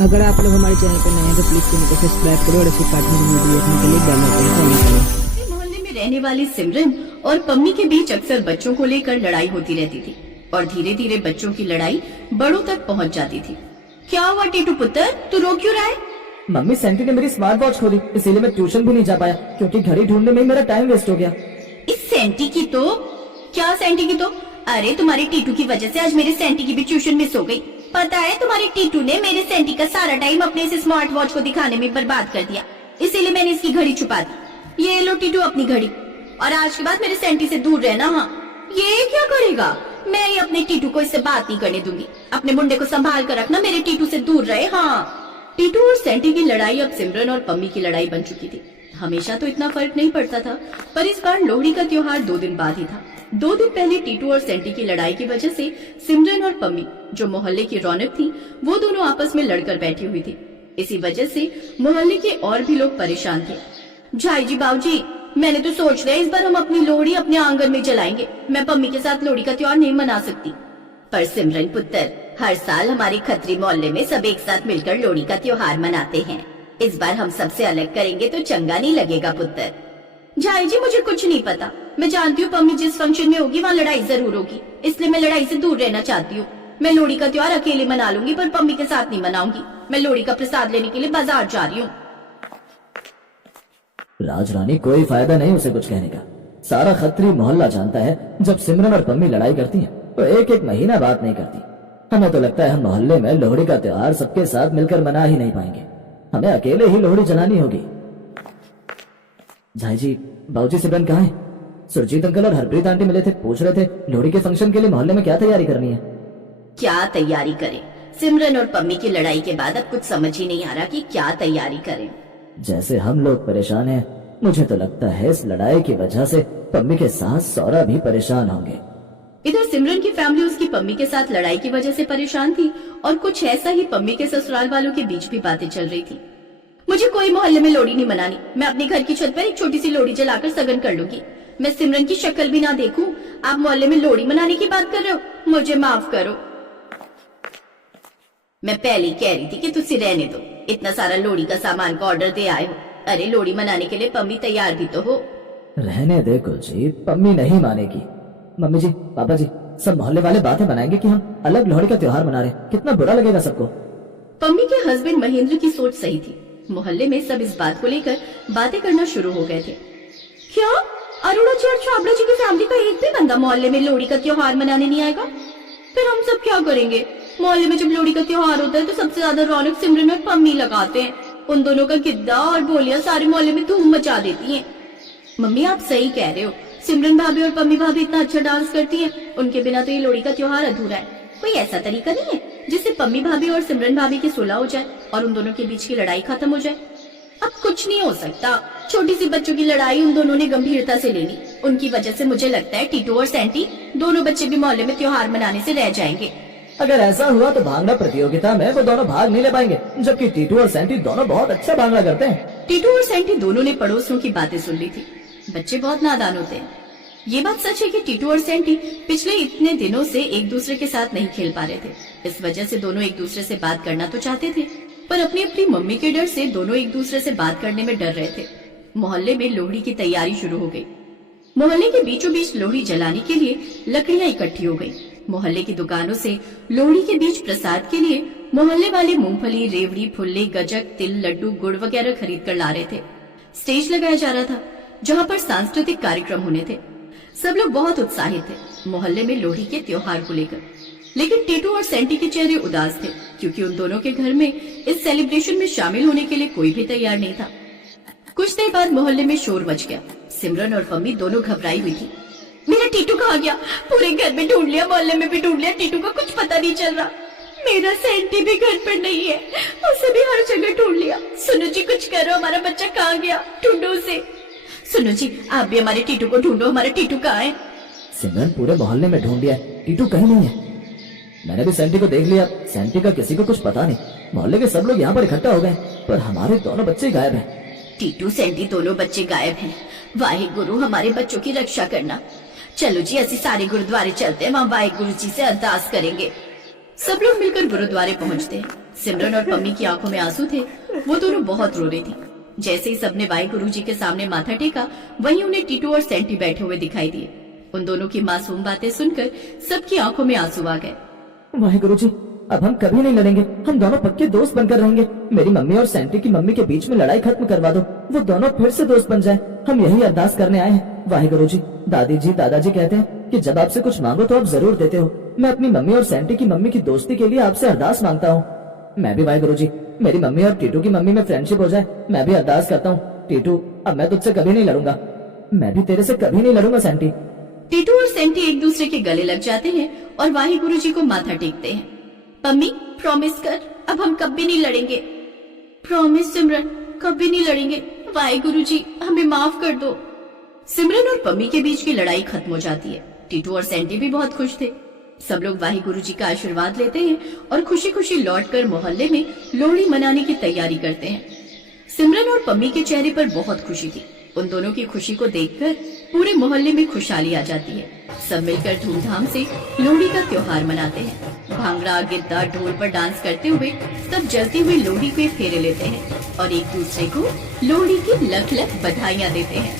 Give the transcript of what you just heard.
अगर आप लोग हमारे चैनल पर नए हैं तो प्लीज चैनल को सब्सक्राइब करो और ऐसी कार्टून की वीडियो देखने के लिए बेल आइकन को ऑन करें। मोहल्ले में रहने वाली सिमरन और पम्मी के बीच अक्सर बच्चों को लेकर लड़ाई होती रहती थी और धीरे धीरे बच्चों की लड़ाई बड़ों तक पहुंच जाती थी। क्या हुआ टीटू पुत्र, तू रो क्यों रहा है? मम्मी सेंटी ने मेरी स्मार्ट वॉच खो दी, इसीलिए मैं ट्यूशन भी नहीं जा पाया क्योंकि घड़ी ढूंढने में ही मेरा टाइम वेस्ट हो गया। इस सेंटी की तो क्या सेंटी की तो अरे तुम्हारे टीटू की वजह से आज मेरे सेंटी की भी ट्यूशन मिस हो गई। पता है तुम्हारे टीटू ने मेरे सेंटी का सारा टाइम अपने इस स्मार्ट वॉच को दिखाने में बर्बाद कर दिया, इसीलिए मैंने इसकी घड़ी छुपा दी। ये लो टीटू अपनी घड़ी, और आज के बाद मेरे सेंटी से दूर रहना। हाँ, ये क्या करेगा? मैं ही अपने टीटू को इससे बात नहीं करने दूंगी। अपने मुंडे को संभाल कर रखना, मेरे टीटू से दूर रहे। हाँ, टीटू और सेंटी की लड़ाई अब सिमरन और पम्मी की लड़ाई बन चुकी थी। हमेशा तो इतना फर्क नहीं पड़ता था, पर इस बार लोहड़ी का त्योहार 2 दिन बाद ही था। 2 दिन पहले टीटू और सेंटी की लड़ाई की वजह से सिमरन और पम्मी, जो मोहल्ले की रौनक थी, वो दोनों आपस में लड़कर बैठी हुई थी। इसी वजह से मोहल्ले के और भी लोग परेशान थे। झाई जी, बाबूजी, मैंने तो सोच लिया इस बार हम अपनी लोहड़ी अपने आंगन में जलाएंगे। मैं पम्मी के साथ लोहड़ी का त्योहार नहीं मना सकती। पर सिमरन पुत्र, हर साल हमारे खत्री मोहल्ले में सब एक साथ मिलकर लोहड़ी का त्योहार मनाते हैं। इस बार हम सबसे अलग करेंगे तो चंगा नहीं लगेगा पुत्र। झाई जी, मुझे कुछ नहीं पता। मैं जानती हूँ पम्मी जिस फंक्शन में होगी वहाँ लड़ाई जरूर होगी, इसलिए मैं लड़ाई से दूर रहना चाहती हूँ। मैं लोहड़ी का त्योहार अकेले मना लूंगी, पर पम्मी के साथ नहीं मनाऊंगी। मैं लोहड़ी का प्रसाद लेने के लिए बाजार जा रही हूँ। राजरानी, कोई फायदा नहीं उसे कुछ कहने का। सारा खत्री मोहल्ला जानता है जब सिमरन और पम्मी लड़ाई करती हैं तो एक एक महीना बात नहीं करती। हमें तो लगता है हम मोहल्ले में लोहड़ी का त्योहार सबके साथ मिलकर मना ही नहीं पाएंगे। हमें अकेले ही लोहड़ी जलानी होगी। झाई जी, बाबूजी, सिमरन कहाँ है? सुरजीत अंकल और हरप्रीत आंटी मिले थे, पूछ रहे थे लोहड़ी के फंक्शन के लिए मोहल्ले में क्या तैयारी करनी है। क्या तैयारी करें? सिमरन और पम्मी की लड़ाई के बाद अब कुछ समझ ही नहीं आ रहा कि क्या तैयारी करें। जैसे हम लोग परेशान हैं, मुझे तो लगता है इस लड़ाई की वजह से पम्मी के सास सौरा भी परेशान होंगे। इधर सिमरन की फैमिली उसकी पम्मी के साथ लड़ाई की वजह से परेशान थी, और कुछ ऐसा ही पम्मी के ससुराल वालों के बीच भी बातें चल रही थी। मुझे कोई मोहल्ले में लोहड़ी नहीं मनानी। मैं अपने घर की छत पर एक छोटी सी लोहड़ी जलाकर सगन कर लूंगी। मैं सिमरन की शक्ल भी ना देखूं, आप मोहल्ले में लोहड़ी मनाने की बात कर रहे हो? मुझे माफ करो। मैं पहले ही कह रही थी कि तुझसे रहने दो। इतना सारा लोहड़ी का सामान का ऑर्डर दे आए हो। अरे, लोहड़ी मनाने के लिए पम्मी तैयार भी तो हो। रहने दे कुलजीत, पम्मी नहीं मानेगी। मम्मी जी, पापा जी, सब मोहल्ले वाले बातें बनाएंगे कि हम अलग लोहड़ी का त्योहार मना रहे। कितना बुरा लगेगा सबको। पम्मी के हस्बैंड महेंद्र की सोच सही थी। मोहल्ले में सब इस बात को लेकर बातें करना शुरू हो गए थे। क्या अरुणा जी और छाबड़ा जी की फैमिली का एक भी बंदा मोहल्ले में लोहड़ी का त्योहार मनाने नहीं आएगा? फिर हम सब क्या करेंगे? मोहल्ले में जब लोहड़ी का त्योहार होता है तो सबसे ज्यादा रौनक सिमरन और पम्मी लगाते हैं। उन दोनों का गिद्दा और बोलियां सारे मोहल्ले में धूम मचा देती हैं। मम्मी, आप सही कह रहे हो। सिमरन भाभी और पम्मी भाभी इतना अच्छा डांस करती हैं, उनके बिना तो ये लोहड़ी का त्योहार अधूरा है। कोई ऐसा तरीका नहीं है जिससे पम्मी भाभी और सिमरन भाभी की सुलह हो जाए और उन दोनों के बीच की लड़ाई खत्म हो जाए? अब कुछ नहीं हो सकता। छोटी सी बच्चों की लड़ाई उन दोनों ने गंभीरता से लेनी। उनकी वजह से मुझे लगता है टीटू और सेंटी दोनों बच्चे भी मोहल्ले में त्योहार मनाने से रह जाएंगे। अगर ऐसा हुआ तो भांगड़ा प्रतियोगिता में वो दोनों भाग नहीं ले पाएंगे, जबकि टीटू और सेंटी दोनों बहुत अच्छा भांगड़ा करते हैं। टीटू और सेंटी दोनों ने पड़ोसियों की बातें सुन ली थी। बच्चे बहुत नादान होते हैं। ये बात सच है कि टीटू और सेंटी पिछले इतने दिनों से एक दूसरे के साथ नहीं खेल पा रहे थे। इस वजह से दोनों एक दूसरे से बात करना तो चाहते थे, पर अपनी अपनी मम्मी के डर से दोनों एक दूसरे से बात करने में डर रहे थे। मोहल्ले में लोहड़ी की तैयारी शुरू हो गई। मोहल्ले के बीचों बीच लोहड़ी जलाने के लिए लकड़ियां इकट्ठी हो गई। मोहल्ले की दुकानों से लोहड़ी के बीच प्रसाद के लिए मोहल्ले वाले मूंगफली, रेवड़ी, फुल्ले, गजक, तिल, लड्डू, गुड़ वगैरह खरीद कर ला रहे थे। स्टेज लगाया जा रहा था जहाँ पर सांस्कृतिक कार्यक्रम होने थे। सब लोग बहुत उत्साहित थे मोहल्ले में लोहड़ी के त्योहार को लेकर। लेकिन टीटू और सेंटी के चेहरे उदास थे, क्योंकि उन दोनों के घर में इस सेलिब्रेशन में शामिल होने के लिए कोई भी तैयार नहीं था। कुछ देर बाद मोहल्ले में शोर मच गया। सिमरन और पम्मी दोनों घबराई हुई थी। मेरा टीटू कहाँ गया? पूरे घर में ढूंढ लिया, मोहल्ले में भी ढूंढ लिया, टीटू का कुछ पता नहीं चल रहा। मेरा सेंटी भी घर पर नहीं है, उसे भी हर जगह ढूंढ लिया। सुनो जी, कुछ करो, हमारा बच्चा कहाँ गया? ढूंढो उसे। सुनो जी, आप भी हमारे टीटू को ढूंढो। हमारा टीटू कहाँ है? सिमरन, पूरे मोहल्ले में ढूंढ लिया, टीटू कहीं नहीं है। मैंने भी सेंटी को देख लिया, सेंटी का किसी को कुछ पता नहीं। मोहल्ले के सब लोग यहाँ पर इकट्ठा हो गए, पर हमारे दोनों बच्चे गायब हैं। टीटू सेंटी दोनों बच्चे गायब हैं। वाहिगुरु, हमारे बच्चों की रक्षा करना। चलो जी, असि सारे गुरुद्वारे चलते हैं, वहाँ वाहिगुरु जी से अरदास करेंगे। सब लोग मिलकर गुरुद्वारे पहुँचते हैं। सिमरन और पम्मी की आंखों में आंसू थे। वो दोनों बहुत रो रही थी। जैसे ही सबने वाहिगुरु जी के सामने माथा टेका, वहीं उन्हें टीटू और सेंटी बैठे हुए दिखाई दिए। उन दोनों की मासूम बातें सुनकर सबकी आंखों में आंसू आ गए। वाहिगुरु जी, अब हम कभी नहीं लड़ेंगे, हम दोनों पक्के दोस्त बनकर रहेंगे। मेरी मम्मी और सेंटी की मम्मी के बीच में लड़ाई खत्म करवा दो, वो दोनों फिर से दोस्त बन जाए। हम यही अरदास करने आए हैं। वाहिगुरु जी, दादी जी दादाजी कहते हैं कि जब आपसे कुछ मांगो तो आप जरूर देते हो। मैं अपनी मम्मी और सेंटी की मम्मी की दोस्ती के लिए आपसे अरदास मांगता हूँ। मैं भी वाहिगुरु जी, मेरी मम्मी और टीटू की मम्मी में फ्रेंडशिप हो जाए, मैं भी अरदास करता हूँ। टीटू, अब मैं तुझसे कभी नहीं लड़ूंगा। मैं भी तेरे से कभी नहीं लड़ूंगा सेंटी। टीटू और सेंटी एक दूसरे के गले लग जाते हैं और वाहिगुरु जी को माथा टेकते हैं। पम्मी, प्रॉमिस कर, अब हम कभी नहीं लड़ेंगे। प्रॉमिस सिमरन, कभी नहीं लड़ेंगे। वाहिगुरु जी, हमें माफ कर दो। सिमरन और पम्मी के बीच की लड़ाई खत्म हो जाती है। टीटू और सेंटी भी बहुत खुश थे। सब लोग वाहिगुरु जी का आशीर्वाद लेते हैं और खुशी खुशी लौटकर मोहल्ले में लोहड़ी मनाने की तैयारी करते हैं। सिमरन और पम्मी के चेहरे पर बहुत खुशी थी। उन दोनों की खुशी को देखकर पूरे मोहल्ले में खुशहाली आ जाती है। सब मिलकर धूमधाम से लोहड़ी का त्योहार मनाते हैं। भांगड़ा, गिद्दा, ढोल पर डांस करते हुए सब जलती हुई लोहड़ी के फेरे लेते हैं और एक दूसरे को लोहड़ी की लख लख बधाइयां देते हैं।